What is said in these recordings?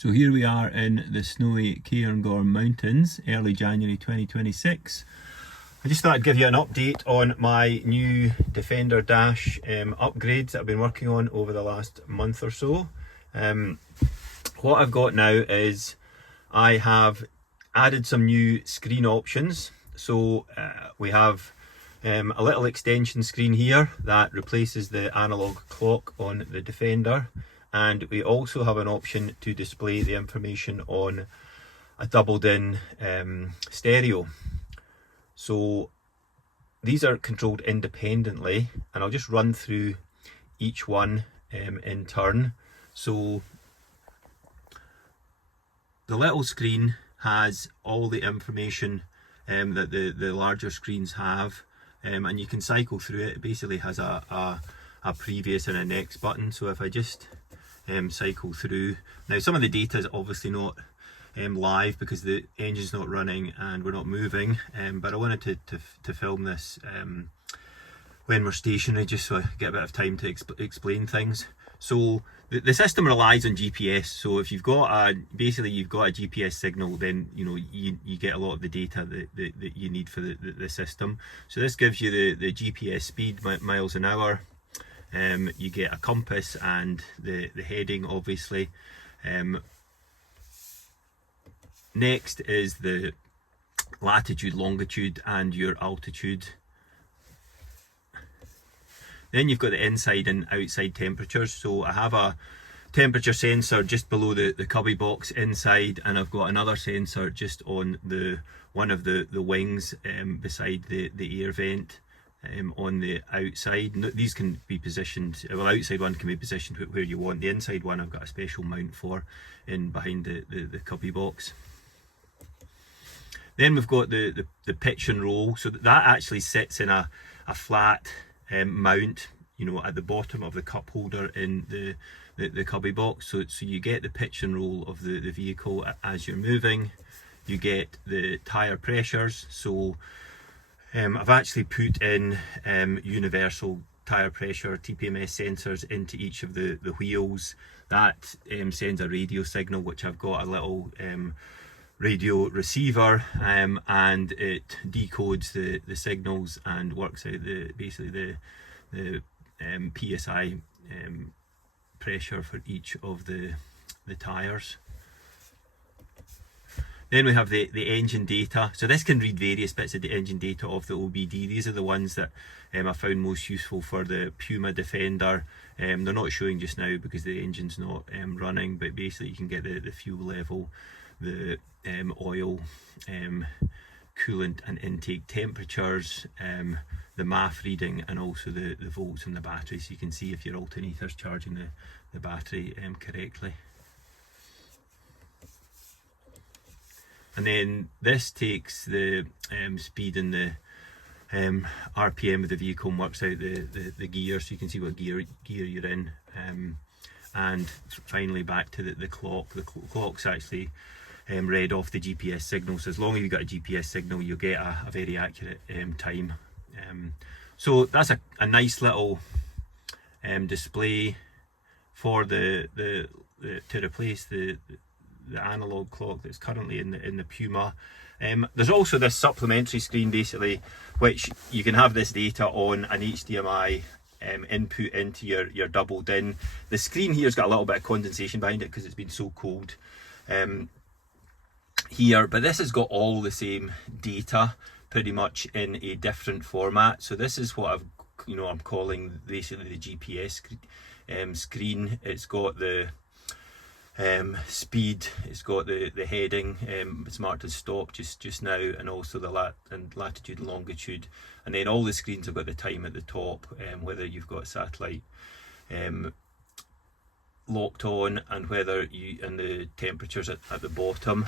So here we are in the snowy Cairngorm Mountains, early January 2026. I just thought I'd give you an update on my new Defender Dash upgrades that I've been working on over the last month or so. What I've got now is I have added some new screen options. So we have a little extension screen here that replaces the analog clock on the Defender, and we also have an option to display the information on a doubled in stereo. So these are controlled independently, and I'll just run through each one in turn. So the little screen has all the information that the larger screens have, and you can cycle through it. It basically has a previous and a next button. So if I just cycle through, now some of the data is obviously not live because the engine's not running and we're not moving, but I wanted to film this when we're stationary, just so I get a bit of time to explain things. So the system relies on GPS. So if you've got you've got a GPS signal, then you get a lot of the data that you need for the system. So this gives you the GPS speed, miles an hour. You get a compass and the heading, obviously. Next is the latitude, longitude, and your altitude. Then you've got the inside and outside temperatures. So I have a temperature sensor just below the cubby box inside, and I've got another sensor just on one of the wings beside the air vent on the outside. These can be positioned, well, the outside one can be positioned where you want. The inside one I've got a special mount for in behind the cubby box. Then we've got the pitch and roll. So that actually sits in a flat mount, at the bottom of the cup holder in the cubby box. So you get the pitch and roll of the vehicle as you're moving. You get the tyre pressures. So I've actually put in universal tyre pressure TPMS sensors into each of the wheels. That sends a radio signal, which I've got a little radio receiver, and it decodes the signals and works out basically the PSI pressure for each of the tyres. Then we have the engine data. So this can read various bits of the engine data of the OBD. These are the ones that I found most useful for the Puma Defender. They're not showing just now because the engine's not running, but basically you can get the fuel level, the oil, coolant and intake temperatures, the MAF reading, and also the volts in the battery, so you can see if your alternator's charging the battery correctly. And then this takes the speed and the RPM of the vehicle and works out the gear, so you can see what gear you're in. And finally back to the clock. The clock's actually read off the GPS signal, so as long as you've got a GPS signal, you'll get a very accurate time. So that's a nice little display for to replace the analog clock that's currently in the Puma. There's also this supplementary screen, basically, which you can have this data on an HDMI input into your doubled in. The screen here's got a little bit of condensation behind it because it's been so cold here, but this has got all the same data pretty much in a different format. So this is what I'm calling basically the GPS screen. It's got the speed, it's got the heading, it's marked as stop just now, and also the latitude and longitude, and then all the screens have got the time at the top, whether you've got satellite locked on, and the temperatures at the bottom.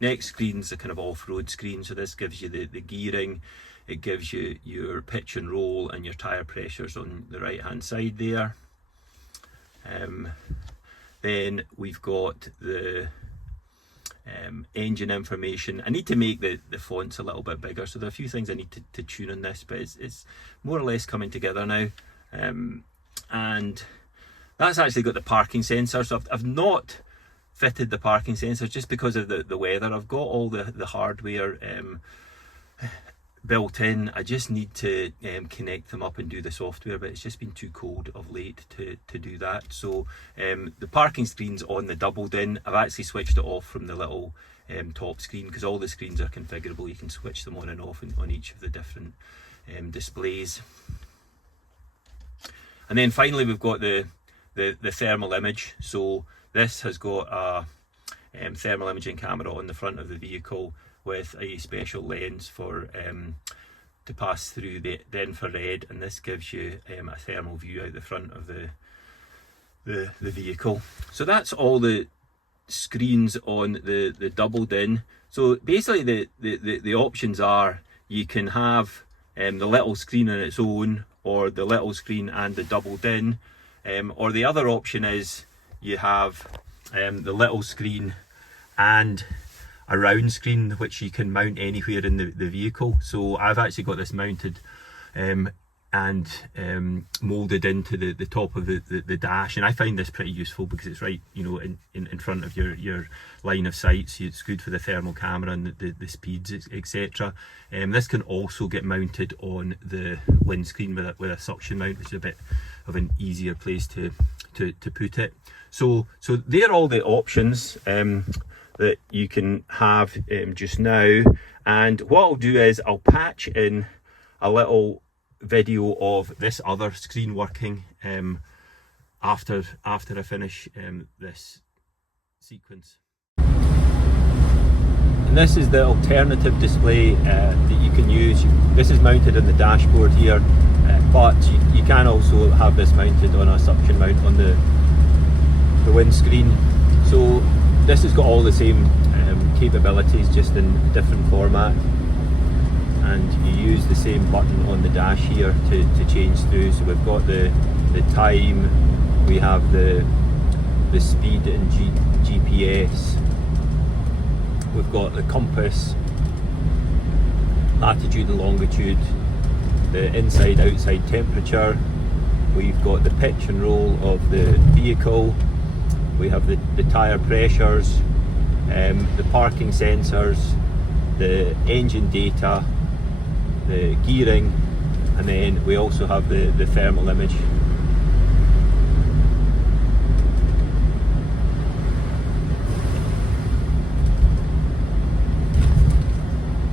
Next screen's a kind of off-road screen, so this gives you the gearing, it gives you your pitch and roll and your tyre pressures on the right hand side there. Then we've got the engine information. I need to make the fonts a little bit bigger, so there are a few things I need to tune on this, but it's more or less coming together now. And that's actually got the parking sensor. So I've not fitted the parking sensors just because of the weather. I've got all the hardware built in. I just need to connect them up and do the software, but it's just been too cold of late to do that. So the parking screen's on the double din. I've actually switched it off from the little top screen because all the screens are configurable. You can switch them on and off on each of the different displays. And then finally we've got the thermal image. So this has got a thermal imaging camera on the front of the vehicle with a special lens for to pass through the infrared, and this gives you a thermal view out the front of the vehicle. So that's all the screens on the double din. So basically the options are you can have the little screen on its own, or the little screen and the double din, or the other option is you have the little screen and a round screen which you can mount anywhere in the vehicle. So I've actually got this mounted and molded into the top of the dash, and I find this pretty useful because it's right, you know, in front of your line of sight, so it's good for the thermal camera and the speeds, etc. This can also get mounted on the windscreen with a suction mount, which is a bit of an easier place to put it. So they're all the options that you can have just now. And what I'll do is I'll patch in a little video of this other screen working after I finish this sequence. And this is the alternative display that you can use. This is mounted on the dashboard here, but you can also have this mounted on a suction mount on the windscreen. So this has got all the same capabilities, just in different format, and you use the same button on the dash here to change through. So we've got the time, we have the speed and GPS, we've got the compass, latitude and longitude, the inside outside temperature, we've got the pitch and roll of the vehicle, we have the tyre pressures, the parking sensors, the engine data, the gearing, and then we also have the thermal image